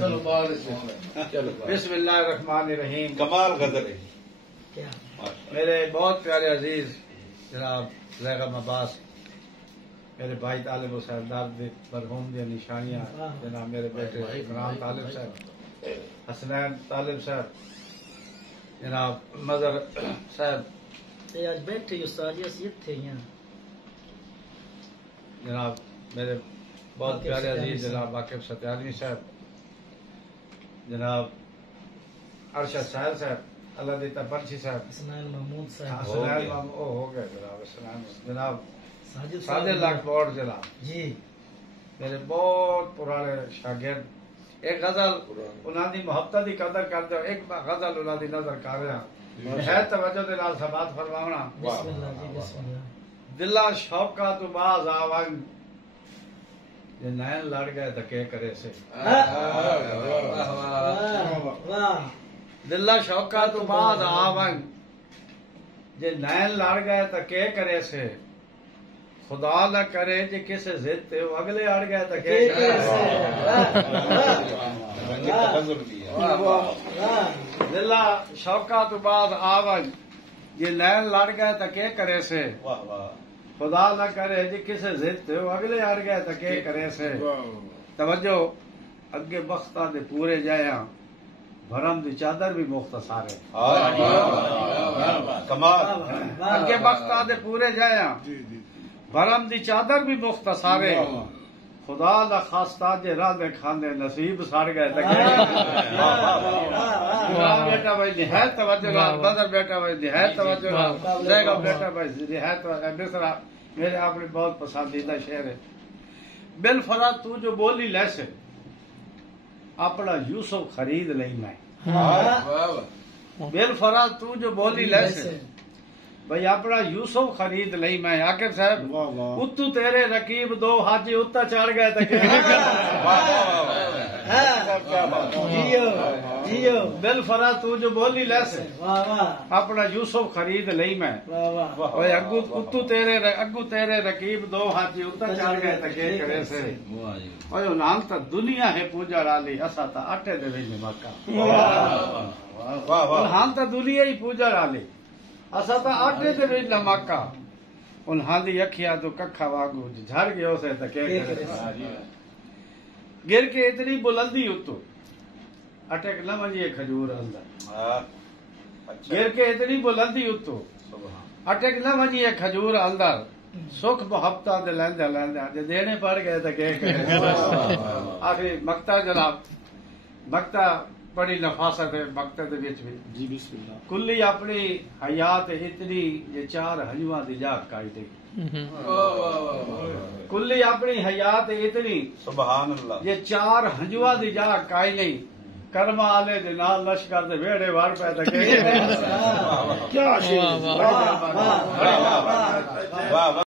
چلو بسم اللہ الرحمن الرحیم. کمال غزل ہے. میرے بہت پیارے عزیز جناب زیغم عباس، میرے بھائی طالب حسین دارد مرحوم دی نشانیاں، جناب میرے بیٹے عمران طالب صاحب، حسنین طالب صاحب، جناب مظہر صاحب، آج بیٹھے استاد تھے جناب میرے بہت پیارے عزیز جناب واقف ستیانی صاحب، جناب ارشد ساحل صاحب، اللہ دیتا پرچی صاحب، حسنین محمود صاحب، حسنین ہو گئے جناب، جناب ساجد لاکھوڑ جناب جی میرے بہت پرانے شاگرد. ایک غزل انہوں دی محبت کی قدر کرتے ہو، ایک غزل انہوں دی نظر کر رہا ہے، توجہ دے نال سماعت فرماونا. بسم اللہ جی بسم اللہ. دلا شوقا تو باز آون جے نین لڑ گئے تو کے کرے سے. دلا شوقا تو باز آون جے نین لڑ گئے تو کے کرے سے. خدا نہ کرے جے کسے ضد تے وہ اگلے اڑ گئے تو کے کرے سے. دلا شوقا تو باز آون جے نین لڑ گئے تو کے کرے سے. خدا نہ کرے جی کسے ضد تے وہ اگلے اڑ گئے تو کے کرے سے. توجہ اگے بختہ دے پورے جایا بھرم دی چادر بھی مختصر ہے. اگے بختہ دے پورے جایا بھرم دی چادر بھی مختصر ہے. خدا دا خاصہ جے راہ دے کھاندے نصیب سڑ گئے تو بیٹا بھائی نہایت توجہ بدر بیٹا بھائی نہایت توجہ زیگا بیٹا بھائی نہایت مصرا میرے اپنے بہت پسندیدہ شعر ہے. بالفرض تو جو بولی لیسے اپنا یوسف خرید لئی میں. بالفرض تو جو بولی لیسے بھائی اپنا یوسف خرید لئی میں. عاقب صاحب اتو تیرے رقیب دو حاجی اتا چڑھ گئے بالفرض تو جو بولی لیسے اپنا یوسف خرید لئی میں. اتو تیرے رقیب دو حاجی اتا چڑھ گئے تو کے کرے سے. نام تا دنیا ہے پوجا والی اسا تا آٹے دے وچ مکہ. ہم تا دنیا ہی پوجا والی اسا تا آٹے دے وچ مکہ. انہاں دی اکھیاں تو ککھا واگو جھڑ گئے اسے تے کے کرے. گر کے اتنی بلندی اتو اٹک نہ ونجے کھجور اندر. گر کے اتنی بلندی اتو اٹک نہ ونجے کھجور اندر. سکھ محبتہ دے لیندے لیندے جے دینے پڑ گئے تے کے کرے. آخری مقطع جناب مقطع بڑی نفاست ہے مقطع دے وچ بھی. جی بسم اللہ. کلی اپنی حیات اتنی یہ چار ہنجواں دی جاگ کائی دے. کلی اپنی حیات اتنی سبحان اللہ یہ چار ہنجواں دی جاگ کائی نہیں. کرما والے دے نال لشکر دے ویڑے وڑ پے تے کیا شے.